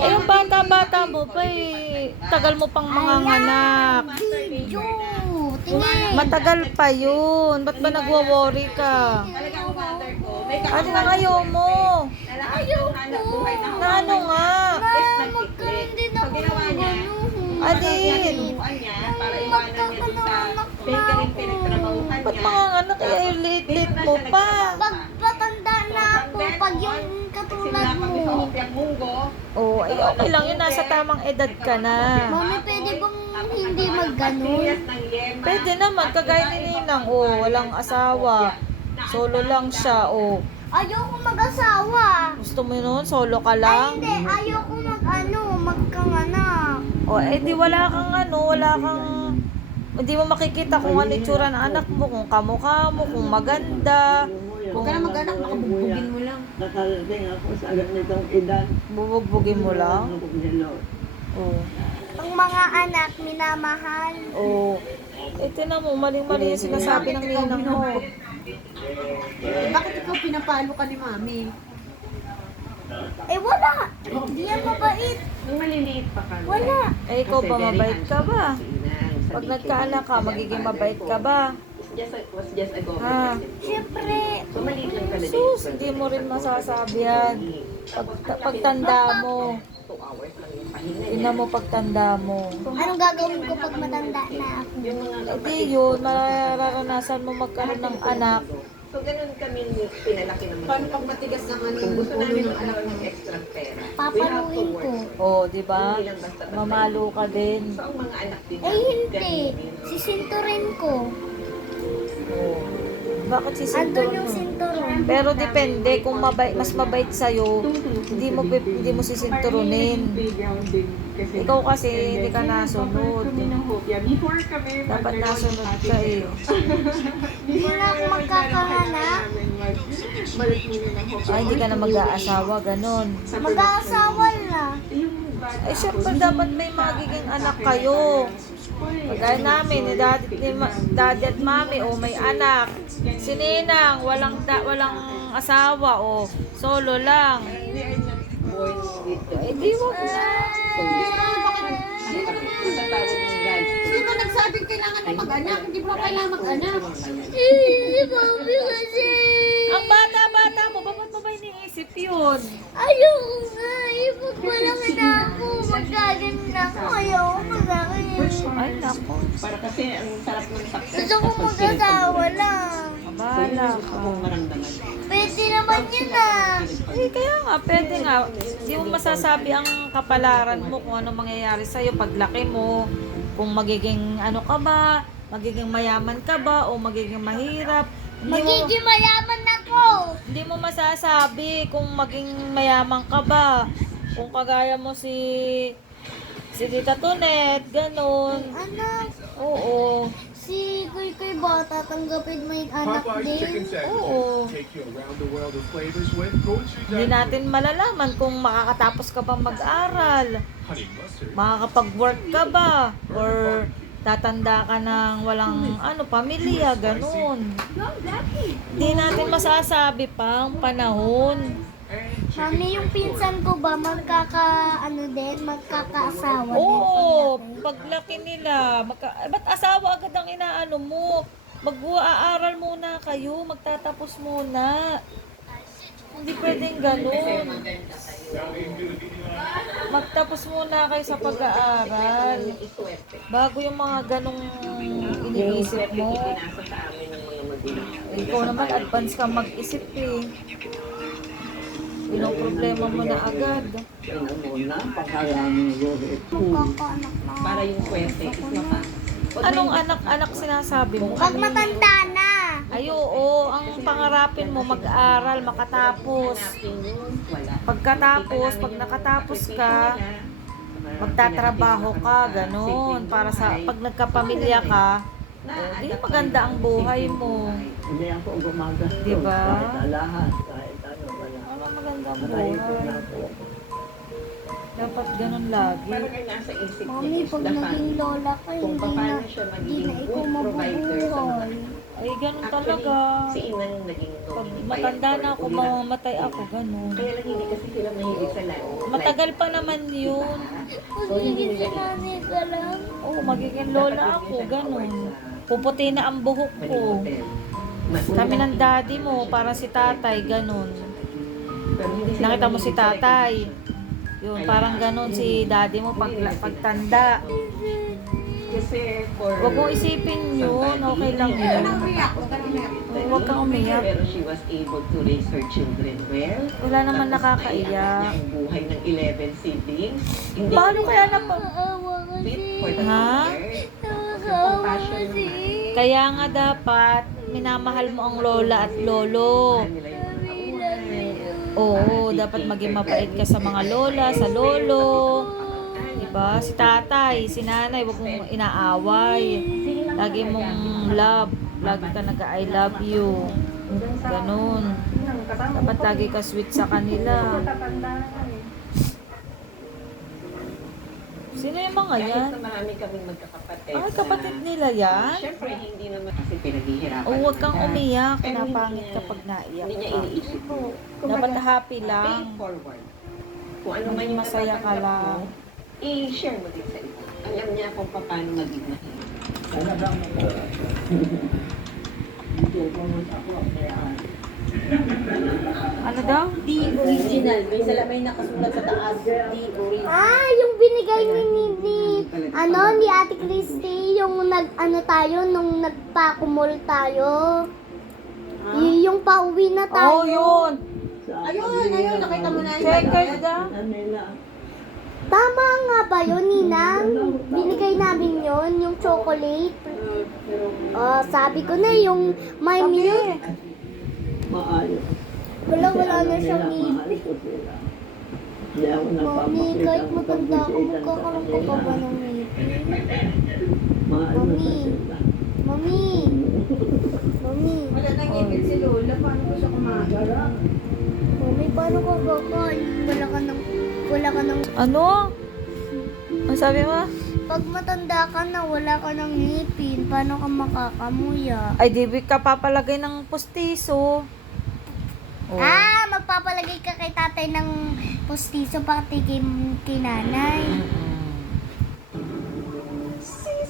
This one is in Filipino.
Eh, yung bata-bata mo pa eh, tagal mo pang manganganak. Video. Tingin. Matagal pa yun. Ba't ba nagwo-worry ka? Ano nga ayaw mo? Ayaw ko. Na ano nga? Na magkaroon din ako ng gano'n. Alin? Magkakananak na ako. Ba't manganganak eh? Ay, late mo pa. Pag patanda na ako, pag yung katulad mo. Oh, ay okay lang yun. Nasa tamang edad ka na. Mami, pwede bang hindi mag-ganon? Pwede naman, kagaya ni Ninang. Oh, walang asawa. Solo lang siya. Oh, Ayoko mag-asawa. gusto mo yun? Solo ka Ay, lang? hindi. Ayoko magkanganak. O, eh di wala kang hindi mo makikita kung ano itsura ng anak mo, kung kamukha mo, kung maganda, Huwag ka na mag-anak, baka bugbugin mo lang. Nakarating ako sa ganitong edad. bubugbugin mo lang. Oh. Ang mga anak, minamahal. Oh. Eh, tinan mo, maling-mali yung sinasabi ng ninang mo. Bakit ikaw pinapalo ka ni mami? Eh, wala. Hindi yan mabait. Nung maliliit pa kami. Wala. Eh, ikaw ba, mabait ka ba? Pag nagkaanak ka, magiging mabait ka ba? Was just a Ha? Siyempre, So maliit lang talaga. Sus, hindi mo rin masasabi yan. Pagtanda mo, 2 hours lang yung pahinga. ina mo pagtanda mo. anong gagawin ko pag matanda na ako? Eh, di yun, mararanasan mo magkaroon ng anak. So ganun kami pinalaki naman. Paano pag matigas ng ano Kung yung gusto ulo namin ng ng anak anak mo? ng extra pera. Papaluin ko. Oh, di ba? Mamalo ka din. So ang mga anak din. Eh, hindi. Sisinturin ko. Oh. Bakit Andun sisinturon yung mo? sinturon. Pero depende kung mas mabait sa'yo, hindi mo sisinturunin. Ikaw kasi hindi ka nasunod. Dapat nasunod ka eh. Hindi na ako magkakahanap. Ay, hindi ka na mag-aasawa, ganon. Mag-aasawa na. Ay, syempre dapat may magiging anak kayo. Pagkaya namin, ni daddy at mami, o may anak. Si Ninang, walang asawa, o solo lang. Eh, di wag na. Sino nagsabing kailangan mo mag-anak? Hindi mo kailangan mag-anak. Mami kasi. Ang bata-bata mo, ba't mo ba iniisip yun? Ayoko nga. Ipag malaki na ako. Magkaganon na ako. Ayoko malaki. Ay, naku. Para kasi ang sarap ng success. Gusto ko mag-asawa lang. Bahala ka. Kung maramdaman. Pwede naman yun ah. Eh, kaya nga, pwede nga. Hindi mo masasabi ang kapalaran mo kung ano mangyayari sa'yo paglaki mo. Kung magiging ano ka ba, magiging mayaman ka ba, o magiging mahirap. Magiging mayaman ako. Hindi mo masasabi kung maging mayaman ka ba. Kung kagaya mo si Tita Tonet, ganun. Anak, Oo. si Kuy Kuy ba tatanggapin mo yung anak Popeye's Chicken din? Sandwich. Oo. Take you around the world of flavors with gochujang, Hindi natin malalaman kung makakatapos ka bang mag-aral. honey mustard, Makakapag-work ka ba? Or tatanda ka ng walang pamilya, ganun. Hindi natin masasabi pa ang panahon. Mami, yung pinsan ko ba magkakaasawa din? Oo, paglaki nila, ba't asawa agad ang inaano mo? Mag-aaral muna kayo, magtatapos muna. Hindi pwedeng ganun. Magtapos muna kayo sa pag-aaral. Bago yung mga ganong iniisip mo. Pinasa sa amin ng mga magulang. Ikaw naman, advance ka mag-isip eh. Problema mo na agad. Yan ang muna, paghalang guhit. Magkakaanak na. Para yung kwente is mapa. Anong anak-anak sinasabi mo? Pag matanda na. Ay, oo, ang pangarapin mo mag-aral, makatapos. Wala. Pagkatapos, pag nakatapos ka, magtatrabaho ka, ganun. Para sa pag nagkapamilya ka, di maganda ang buhay mo. Hindi ako gumagastos. Diba? Kahit alahat, kahit ano wala. Ano magandang Nakaipon na buhay? ako. Dapat ganun lagi. Parang ang nasa isip niya Mami, is pag the naging family. lola ka, Kung hindi na, paano siya hindi magiging na ikaw good provider sa mga mabubuhay. anak. Ay, ganun Actually, talaga. si Inang naging Pag nominee pa yan matanda for na ako, Ulan. mamamatay ako, ganun. Kaya lang hindi kasi sila mahilig sa live. Matagal pa naman yun. Magiging si nanay ka lang. Oo, magiging lola ako, ganun. Puputi na ang buhok ko. Kami ng daddy mo, parang si tatay, ganun. Nakita mo si tatay. Yun, parang ganun si daddy mo pagtanda. Kasi for... Huwag mong isipin yun, okay lang Huwag ka yun. nang umiyak. Huwag ka nang umiyak. Huwag kang umiyak. Pero she was able to raise her children well. Wala naman Tapos nakakaiyak. naiangat niya ang buhay ng 11 siblings. Hindi Paano kaya na pa? Naawa fit kasi. for the Ha? mother. Naawa kasi. Kaya nga dapat, minamahal mo ang lola at lolo. Mahal nila yung mga tauhan. Oo, dapat maging mabait ka sa mga lola, sa lolo. Diba? Si tatay, si nanay, wag mong inaaway. Lagi mong love. Lagi ka nag-I love you. Ganun. Dapat lagi ka sweet sa kanila. Sino yung mga yan? Kahit na marami kaming magkakapatid. Ay, kapatid nila yan? Siyempre, hindi naman kasi pinaghihirapan. O, huwag kang sila. umiyak. Pero hindi Napangit niya- kapag naiyak Hindi niya ka. iniisip mo. Dapat happy Pay lang. forward. Kung ano man Maging yung masaya ka natatanggap lang. mo, i-share mo din sa iba. Alam niya kung paano maging mahirap. Ano daw? The original. May salamay nakasulat sa taas. The original. Ah, yung binigay ni Ate Christy, yung nag-ano tayo, nung nagpakumol tayo. Yung pauwi na tayo. Oh, yun. Ayun. Nakita mo na yung Checkered daw. Tama nga ba yun, Ninang? Binigay namin yon yung chocolate. Oh, sabi ko na yung may milk. Maayos. Wala na siyang ngipin. Mahal ko sila. Hindi ako Mami, nagpapakita kahit ng matanda ako, pagbibigay magkakaroon sa ko pa ba kanila. ng ngipin? Mahal mo Mami. sila. Mami. Mami. Wala nang ngipin si Lola. Paano ko siya kumain? Mami, paano ka kakain? Wala ka ng... Ano? Ano sabi mo? Pag matanda ka na, wala ka ng ngipin, paano ka makakamuya? Ay, di ka papalagay ng pustiso. Oh. Ah, magpapalagay ka kay tatay ng pustiso pati kay nanay. Mm-mm.